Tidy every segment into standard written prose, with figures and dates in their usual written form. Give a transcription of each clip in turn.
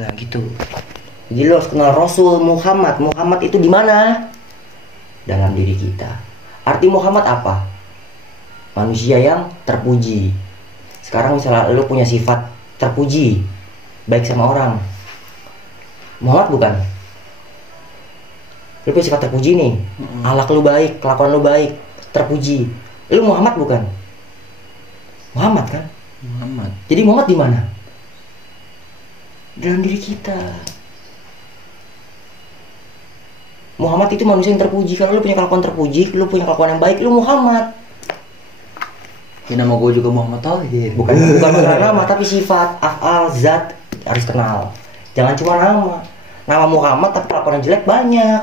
Nah gitu. Jadi lo harus kenal Rasul Muhammad. Muhammad itu di mana? Dalam diri kita. Arti Muhammad apa? Manusia yang terpuji. Sekarang misalnya lo punya sifat terpuji, baik sama orang. Muhammad bukan? Lo punya sifat terpuji nih. Akhlak lo baik, kelakuan lo baik, terpuji. Lo Muhammad bukan? Muhammad kan? Muhammad. Jadi Muhammad di mana? Dalam diri kita. Muhammad itu manusia yang terpuji. Kalau lu punya kelakuan terpuji, lu punya kelakuan yang baik, lu Muhammad. Ya, nama gue juga Muhammad Tahir. Bukan masalah nama, tapi sifat, af'al, zat harus kenal. Jangan cuma nama. Nama Muhammad tapi kelakuan yang jelek banyak.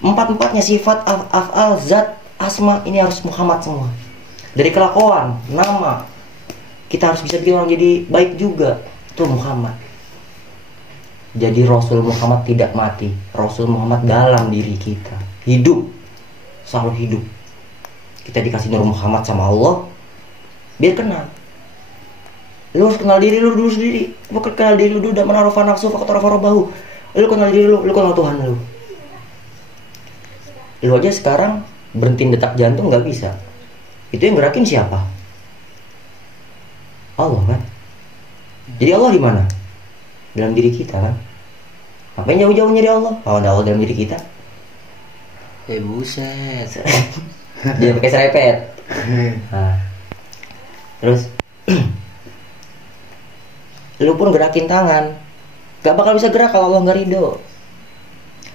Empat-empatnya sifat, af'al, zat, asma ini harus Muhammad semua. Dari kelakuan, nama, kita harus bisa bikin orang jadi baik juga. Itu Muhammad. Jadi Rasul Muhammad tidak mati. Rasul Muhammad dalam diri kita. Hidup. Selalu hidup. Kita dikasih Nur Muhammad sama Allah. Biar kenal. Lu harus kenal diri lu dulu sendiri. Lu kenal diri lu dulu. Dan menarufa nafsu faktor bahu. Lu kenal diri lu. Lu kenal Tuhan lu. Lu aja sekarang berhentiin detak jantung gak bisa. Itu yang gerakin siapa? Allah kan. Jadi Allah di mana? Dalam diri kita kan. Ngapain jauh-jauh nyari Allah? Kalau ada Allah dalam diri kita. Buset. Jangan pakai serepet. Nah. Terus lu pun gerakin tangan. Gak bakal bisa gerak kalau Allah gak ridho.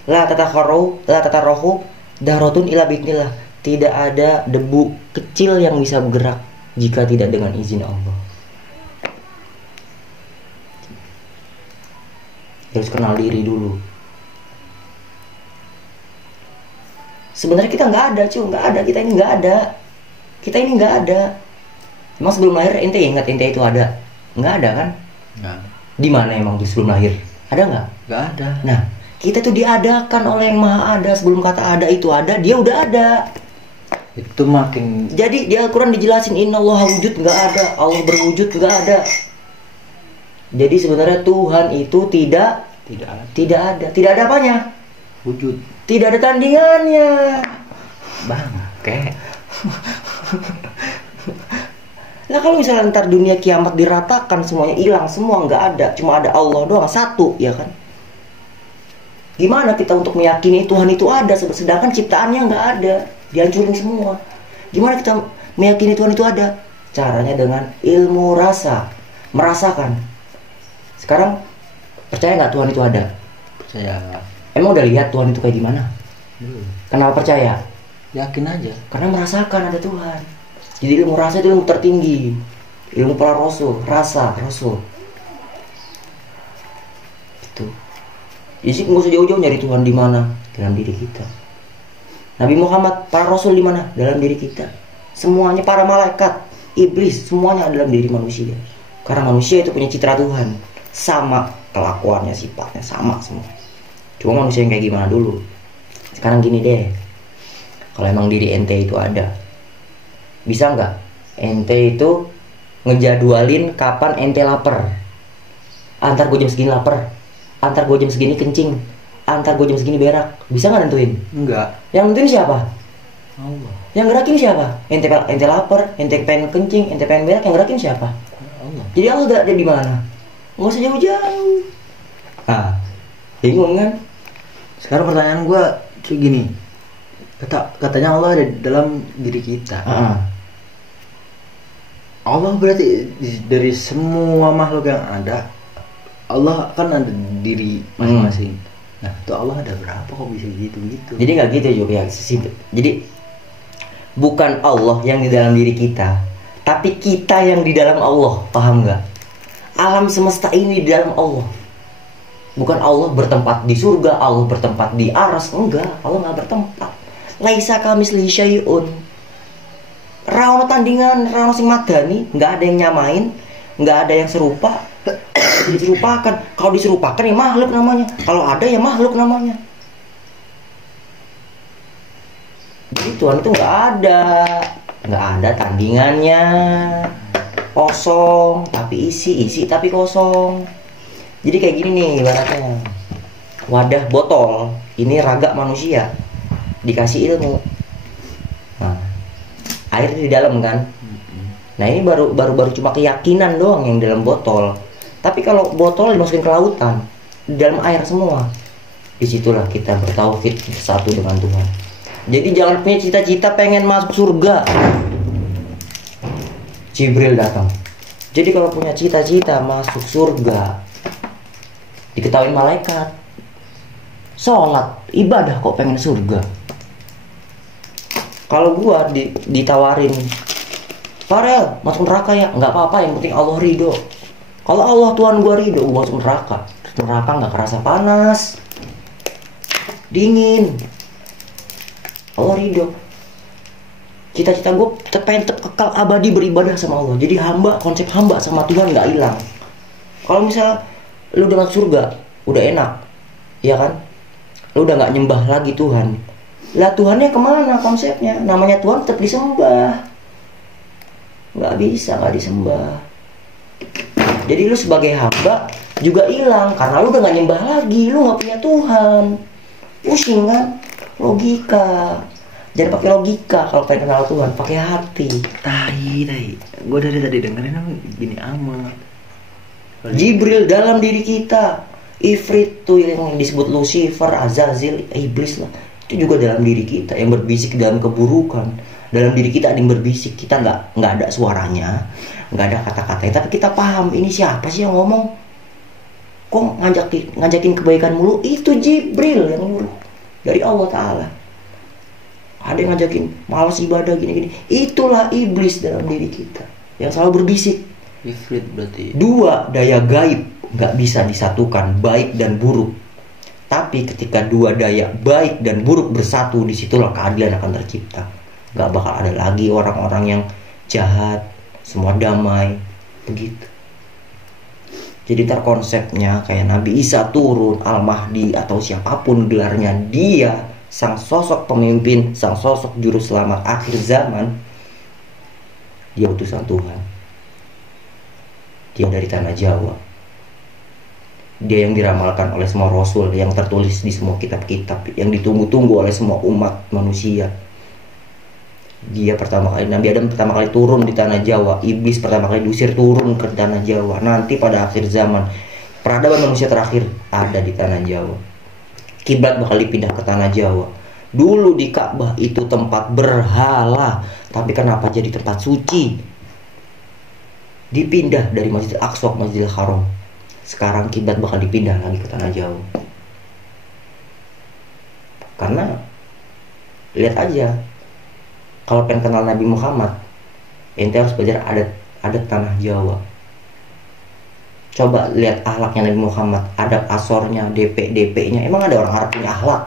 La tatakharu dahrotun ila bismillah. Tidak ada debu kecil yang bisa bergerak jika tidak dengan izin Allah. Harus kenal diri dulu. Sebenarnya kita nggak ada, nggak ada. Kita ini nggak ada. Kita ini nggak ada. Emang sebelum lahir ente ingat ente itu ada? Nggak ada kan? Nggak. Di mana emang tuh sebelum lahir? Ada nggak? Nggak ada. Nah, kita tuh diadakan oleh yang maha ada. Sebelum kata ada itu ada, dia udah ada. Itu makin. Jadi di Al-Quran dijelasin Innallaha wujud, nggak ada. Allah berwujud, nggak ada. Jadi sebenarnya Tuhan itu tidak ada. Tidak ada apanya? Wujud. Tidak ada tandingannya. Bangke. Nah kalau misalnya ntar dunia kiamat diratakan semuanya hilang semua, nggak ada, cuma ada Allah doang satu, ya kan? Gimana kita untuk meyakini Tuhan itu ada sedangkan ciptaannya nggak ada, dihancurin semua? Gimana kita meyakini Tuhan itu ada? Caranya dengan ilmu rasa, merasakan. Sekarang percaya nggak Tuhan itu ada? Percaya. Emang udah lihat Tuhan itu kayak gimana? Kenapa percaya? Yakin aja. Karena merasakan ada Tuhan. Jadi ilmu rasa itu ilmu tertinggi. Ilmu para rasul, rasa rasul. Itu. Jadi nggak usah jauh-jauh nyari Tuhan di mana? Dalam diri kita. Nabi Muhammad, para rasul di mana? Dalam diri kita. Semuanya, para malaikat, iblis, semuanya ada dalam diri manusia. Karena manusia itu punya citra Tuhan. Sama kelakuannya, sifatnya sama semua. Cuma manusia yang kayak gimana dulu. Sekarang gini deh, kalau emang diri ente itu ada, bisa nggak ente itu ngejadwalin kapan ente lapar? Antar gue jam segini lapar, antar gue jam segini kencing, antar gue jam segini berak. Bisa nggak nentuin? Enggak. Yang nentuin siapa? Allah. Yang gerakin siapa? Ente lapar, ente pengen kencing, ente pengen berak, yang gerakin siapa? Allah. Jadi Allah gak ada di mana? Nggak usah jauh-jauh. Ah, bingung kan? Sekarang pertanyaan gue kayak gini. Katanya Allah ada dalam diri kita. Allah berarti dari semua makhluk yang ada, Allah kan ada diri masing-masing. Nah, itu Allah ada berapa kok bisa gitu? Jadi nggak gitu juga ya. Jadi bukan Allah yang di dalam diri kita, tapi kita yang di dalam Allah. Paham nggak? Alam semesta ini di dalam Allah. Bukan Allah bertempat di surga, Allah bertempat di aras. Enggak, Allah nggak bertempat. Laisa kamislihi syai'un. Raono tandingan, raono sing madani, nggak ada yang nyamain, nggak ada yang serupa. Diserupakan. Kalau diserupakan ya makhluk namanya. Kalau ada ya makhluk namanya. Jadi Tuhan itu nggak ada tandingannya. Kosong tapi isi tapi kosong. Jadi kayak gini nih ibaratnya. Wadah botol, ini raga manusia. Dikasih ilmu. Nah, air di dalam kan. Nah, ini baru cuma keyakinan doang yang dalam botol. Tapi kalau botol dimasukin ke lautan, di dalam air semua. Disitulah kita bertauhid satu dengan Tuhan. Jadi jangan punya cita-cita pengen masuk surga. Jibril datang. Jadi kalau punya cita-cita masuk surga, diketahui malaikat, sholat, ibadah kok pengen surga. Kalau gua ditawarin, Farel masuk neraka ya, nggak apa-apa, yang penting Allah ridho. Kalau Allah Tuhan gua ridho, gua masuk neraka. Neraka nggak kerasa panas, dingin. Allah ridho. Cita-cita gue pengen kekal abadi beribadah sama Allah. Jadi konsep hamba sama Tuhan nggak hilang. Kalau misal lu udah masuk surga, udah enak, ya kan? Lu udah nggak nyembah lagi Tuhan. Lah Tuhannya kemana konsepnya? Namanya Tuhan tetap disembah. Nggak bisa nggak disembah. Jadi lu sebagai hamba juga hilang karena lu udah nggak nyembah lagi. Lu nggak punya Tuhan. Pusing kan? Logika. Jangan pakai logika kalau pengen kenal Tuhan, pakai hati. Tai. Gue dari tadi dengerin gini amat. Jibril dalam diri kita, Ifrit tuh yang disebut Lucifer, Azazil, iblis lah. Itu juga dalam diri kita yang berbisik dalam keburukan. Dalam diri kita ada yang berbisik, kita nggak ada suaranya, nggak ada kata-katanya, tapi kita paham ini siapa sih yang ngomong. Kok ngajakin kebaikan mulu? Itu Jibril yang nyuruh dari Allah Ta'ala. Ada yang ngajakin malas ibadah gini-gini. Itulah iblis dalam diri kita yang selalu berbisik. Ifrit berarti. Dua daya gaib nggak bisa disatukan, baik dan buruk. Tapi ketika dua daya baik dan buruk bersatu, disitulah keadilan akan tercipta. Nggak bakal ada lagi orang-orang yang jahat, semua damai, begitu. Jadi ntar konsepnya kayak Nabi Isa turun, Al-Mahdi atau siapapun gelarnya, dia sang sosok pemimpin, sang sosok juru selamat akhir zaman. Dia utusan Tuhan. Dia dari tanah Jawa. Dia yang diramalkan oleh semua rasul, yang tertulis di semua kitab-kitab, yang ditunggu-tunggu oleh semua umat manusia. Dia pertama kali, Nabi Adam pertama kali turun di tanah Jawa. Iblis pertama kali diusir turun ke tanah Jawa. Nanti pada akhir zaman, peradaban manusia terakhir ada di tanah Jawa. Kiblat bakal dipindah ke tanah Jawa. Dulu di Ka'bah itu tempat berhala, tapi kenapa jadi tempat suci? Dipindah dari Masjid Al-Aqsa ke Masjidil Haram. Sekarang kiblat bakal dipindah lagi ke tanah Jawa. Karena lihat aja, kalau pengen kenal Nabi Muhammad, ente harus belajar adat tanah Jawa. Coba lihat akhlaknya Nabi Muhammad, adab asornya, DP-nya. Emang ada orang Arab punya akhlak?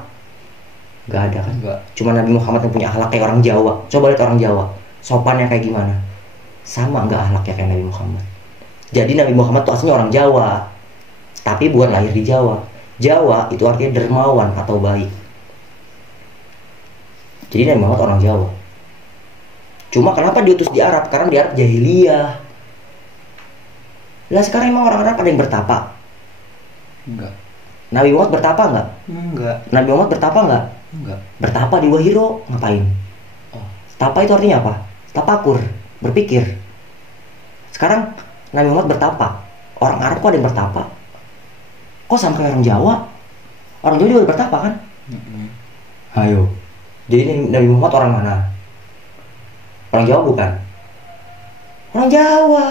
Gak ada kan? Gak. Cuma Nabi Muhammad yang punya akhlak kayak orang Jawa. Coba lihat orang Jawa, sopannya kayak gimana? Sama nggak akhlaknya kayak Nabi Muhammad? Jadi Nabi Muhammad tuh aslinya orang Jawa, tapi bukan lahir di Jawa. Jawa itu artinya dermawan atau baik. Jadi Nabi Muhammad orang Jawa. Cuma kenapa diutus di Arab? Karena di Arab jahiliyah. Lah sekarang emang orang Arab ada yang bertapa? Enggak. Nabi Muhammad bertapa nggak? Enggak. Nabi Muhammad bertapa nggak? Enggak. Bertapa di Wahiro ngapain? Oh. Tapa itu artinya apa? Tapakur, berpikir. Sekarang Nabi Muhammad bertapa. Orang Arab kok ada yang bertapa? Kok sampai orang Jawa? Orang Jawa juga bertapa kan? Ayo. Jadi Nabi Muhammad orang mana? Orang Jawa bukan? Orang Jawa.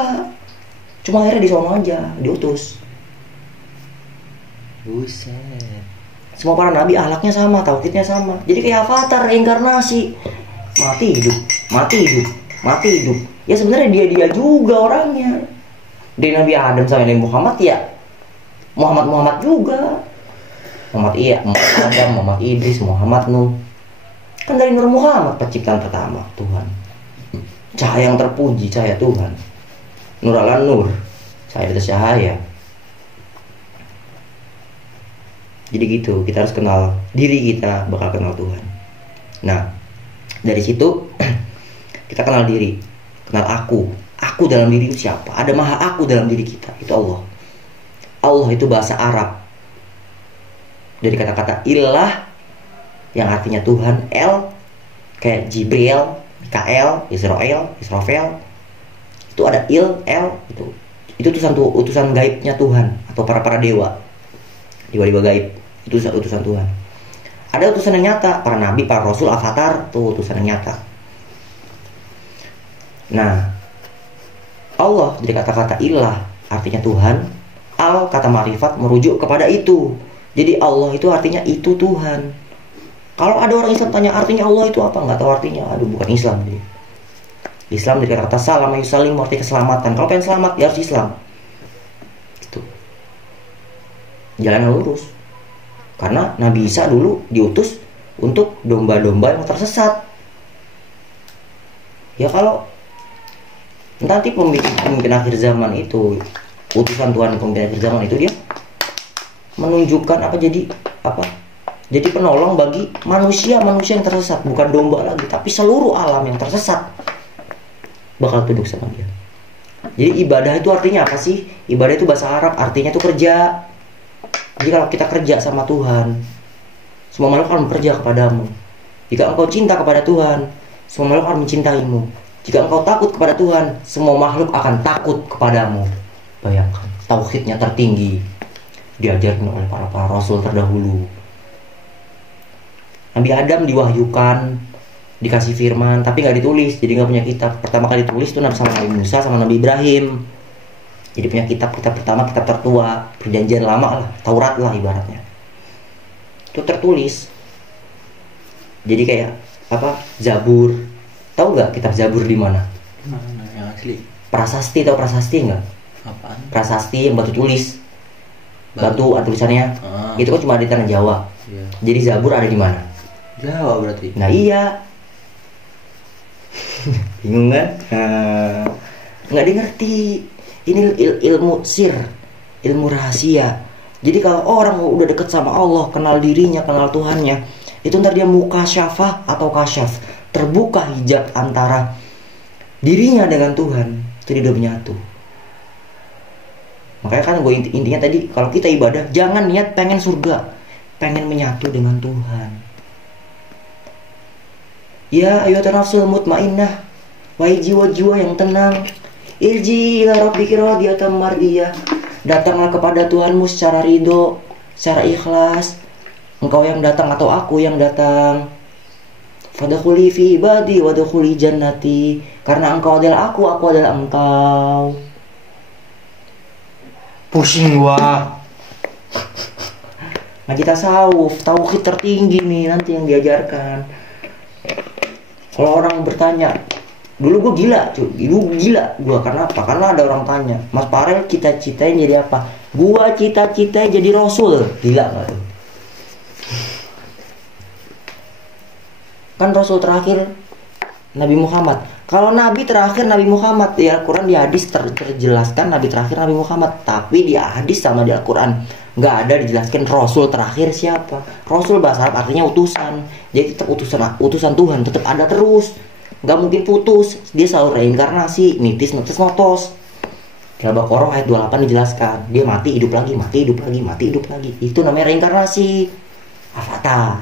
Cuma akhirnya di sono aja, diutus. Buset. Semua para nabi akhlaknya sama, tauhidnya sama. Jadi kayak avatar reinkarnasi. Mati hidup, mati hidup, mati hidup. Ya sebenarnya dia juga orangnya. Dari Nabi Adam sampai Nabi Muhammad ya Muhammad juga. Muhammad Adam, Muhammad Idris, Muhammad Nuh. Kan dari Nur Muhammad penciptaan pertama Tuhan. Cahaya yang terpuji, cahaya Tuhan. Nur ala nur, cahaya atas cahaya. Jadi gitu, kita harus kenal diri kita, bakal kenal Tuhan. Nah, dari situ kita kenal diri, kenal aku. Aku dalam diri itu siapa? Ada maha aku dalam diri kita, itu Allah. Allah itu bahasa Arab. Dari kata-kata ilah yang artinya Tuhan, El kayak Jibril, Mikael, Israfel. Itu ada El itu utusan gaibnya Tuhan atau para dewa. Dewa-dewa gaib itu utusan Tuhan. Ada utusan yang nyata, para nabi, para rasul, avatar, tuh utusan yang nyata. Nah, Allah dari kata-kata ilah artinya Tuhan, al kata ma'rifat merujuk kepada itu. Jadi Allah itu artinya itu Tuhan. Kalau ada orang Islam tanya artinya Allah itu apa, nggak tahu artinya, aduh bukan Islam dia. Islam dari kata salam yusalim artinya keselamatan. Kalau pengen selamat ya harus Islam. Gitu. Jalan yang lurus. Karena Nabi Isa dulu diutus untuk domba-domba yang tersesat. Ya kalau nanti pemimpin akhir zaman itu, utusan Tuhan pemimpin akhir zaman itu, dia menunjukkan jadi penolong bagi manusia yang tersesat, bukan domba lagi, tapi seluruh alam yang tersesat bakal tunduk sama dia. Jadi ibadah itu artinya apa sih? Ibadah itu bahasa Arab, artinya itu kerja. Jadi kalau kita kerja sama Tuhan, semua makhluk akan bekerja kepadamu. Jika engkau cinta kepada Tuhan, semua makhluk akan mencintaimu. Jika engkau takut kepada Tuhan, semua makhluk akan takut kepadamu. Bayangkan, tauhidnya tertinggi diajarkan oleh para rasul terdahulu. Nabi Adam diwahyukan, dikasih firman, tapi nggak ditulis, jadi nggak punya kitab. Pertama kali ditulis itu sama Nabi Musa sama Nabi Ibrahim. Jadi punya kitab pertama, kitab tertua, perjanjian lama lah, Taurat lah ibaratnya. Itu tertulis. Jadi kayak Zabur. Tahu nggak kitab Zabur di mana? Mana yang asli? Prasasti, tahu prasasti nggak? Apaan? Prasasti yang batu tulis. Batu ada tulisannya. Itu kan cuma di tanah Jawa. Iya. Jadi Zabur ada di mana? Jawa berarti. Nah iya. Bingung kan? Nggak ngerti. Ini ilmu sir, ilmu rahasia. Jadi kalau orang udah deket sama Allah, kenal dirinya, kenal Tuhannya, itu ntar dia mukasyafah atau kasyaf, terbuka hijab antara dirinya dengan Tuhan. Itu dia udah menyatu. Makanya kan gue intinya tadi, kalau kita ibadah jangan niat pengen surga, pengen menyatu dengan Tuhan. Ya ayyuhan nafsul mutmainnah, wahai jiwa-jiwa yang tenang, irji ila rabbiki radiyatan mardiyah, datanglah kepada Tuhanmu secara ridho, secara ikhlas. Engkau yang datang atau aku yang datang. Fadkhuli fi ibadi wadkhuli jannati, karena engkau adalah aku adalah engkau. Pusing gua. Ngaji tasawuf, tauhid tertinggi nih nanti yang diajarkan. Kalau orang bertanya, dulu gue gila gue karena apa? Karena ada orang tanya, Mas Farel cita-citain jadi apa? Gua cita-citain jadi Rasul. Gila gak tuh? Kan Rasul terakhir Nabi Muhammad. Kalau Nabi terakhir Nabi Muhammad, di Al-Quran di hadis terjelaskan Nabi terakhir Nabi Muhammad. Tapi di hadis sama di Al-Quran nggak ada dijelaskan Rasul terakhir siapa. Rasul bahasa Arab artinya utusan. Jadi tetap utusan Tuhan, tetap ada terus, nggak mungkin putus. Dia selalu reinkarnasi, nitis notos. Di Al-Baqarah ayat 28 dijelaskan, dia mati hidup lagi. Itu namanya reinkarnasi. Avatar.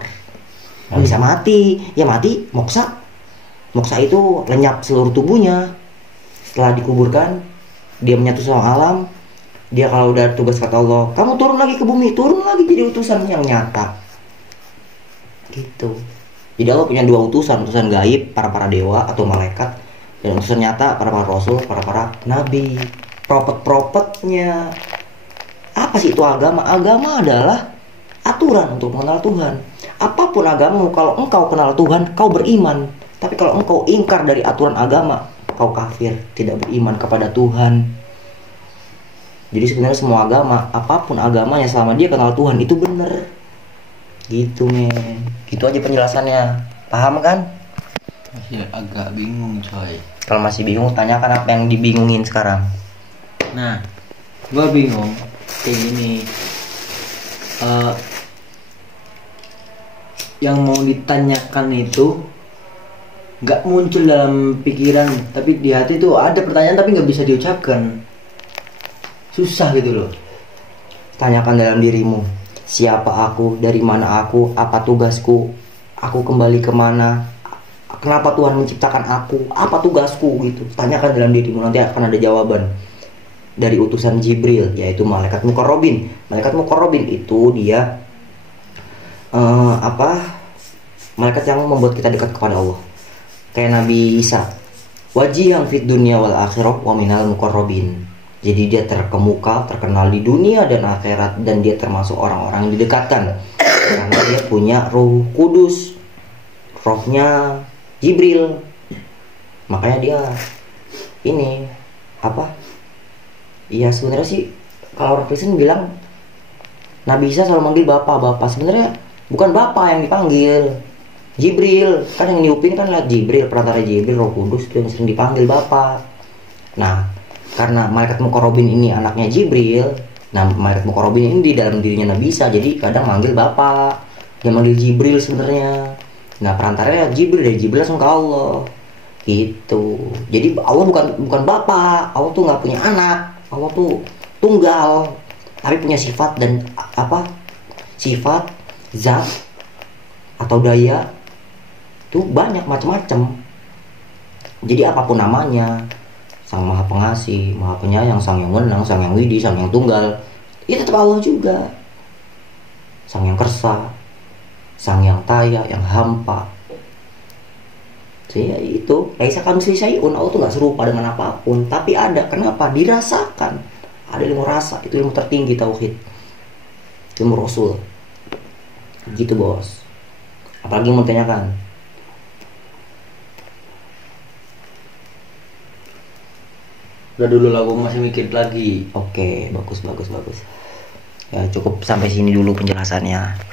Nggak bisa mati, ya mati moksa. Moksa itu lenyap seluruh tubuhnya. Setelah dikuburkan, dia menyatu sama alam. Dia kalau udah tugas kata Allah, kamu turun lagi ke bumi, turun lagi jadi utusan yang nyata. Gitu. Jadi Allah punya dua utusan gaib, para dewa atau malaikat, dan utusan nyata para rasul, para nabi. Propet-propetnya. Apa sih itu agama? Agama adalah aturan untuk mengenal Tuhan. Apapun agamamu, kalau engkau kenal Tuhan, kau beriman. Tapi kalau engkau ingkar dari aturan agama, kau kafir, tidak beriman kepada Tuhan. Jadi sebenarnya semua agama, apapun agamanya, selama dia kenal Tuhan, itu bener. Gitu men. Gitu aja penjelasannya. Paham kan? Masih agak bingung coy. Kalau masih bingung, tanyakan apa yang dibingungin sekarang. Nah, gua bingung kayak gini. Yang mau ditanyakan itu nggak muncul dalam pikiran, tapi di hati tuh ada pertanyaan tapi nggak bisa diucapkan. Susah gitu loh. tanyakan dalam dirimu, siapa aku, dari mana aku, apa tugasku, aku kembali kemana, kenapa Tuhan menciptakan aku, apa tugasku gitu. Tanyakan dalam dirimu, nanti akan ada jawaban dari utusan Jibril, yaitu malaikat muqarrabin. Malaikat muqarrabin itu dia malaikat yang membuat kita dekat kepada Allah. Kayak Nabi Isa, wajihan fid dunya wal akhirah wa minal muqarrabin. Jadi dia terkemuka, terkenal di dunia dan akhirat, dan dia termasuk orang-orang yang didekatkan karena dia punya Roh Kudus, rohnya Jibril. Makanya dia ini iya, sebenarnya sih kalau orang Kristen bilang Nabi Isa selalu manggil bapak. Sebenarnya bukan bapak yang dipanggil, Jibril. Kan yang niupin kan lah Jibril, perantara Jibril, Roh Kudus itu yang sering dipanggil bapak. Nah, karena malaikat muqarrabin ini anaknya Jibril, nah malaikat muqarrabin ini di dalam dirinya Nabi Isa, jadi kadang manggil bapak, dia manggil Jibril sebenarnya. Nah, perantaranya Jibril, dari Jibril langsung ke Allah gitu. Jadi Allah bukan bapak, Allah tuh nggak punya anak, Allah tuh tunggal, tapi punya sifat dan sifat, zat atau daya tuh banyak macam-macam. Jadi apapun namanya, Sang Maha Pengasih, Maha Penyayang, Sang Yang Wenang, Sang Yang Widi, Sang Yang Tunggal, itu tetap Allah juga. Sang Yang Kersa, Sang Yang Taya, Yang Hampa. Jadi itu, laisa kamitslihi syai'un, Allah tuh gak serupa dengan apapun, tapi ada. Kenapa? Dirasakan. Ada ilmu rasa, itu ilmu tertinggi tauhid, ilmu Rasul. Gitu bos. Apalagi mau tanyakan? Udah dulu lah, aku masih mikir lagi. Oke, bagus. Ya cukup sampai sini dulu penjelasannya.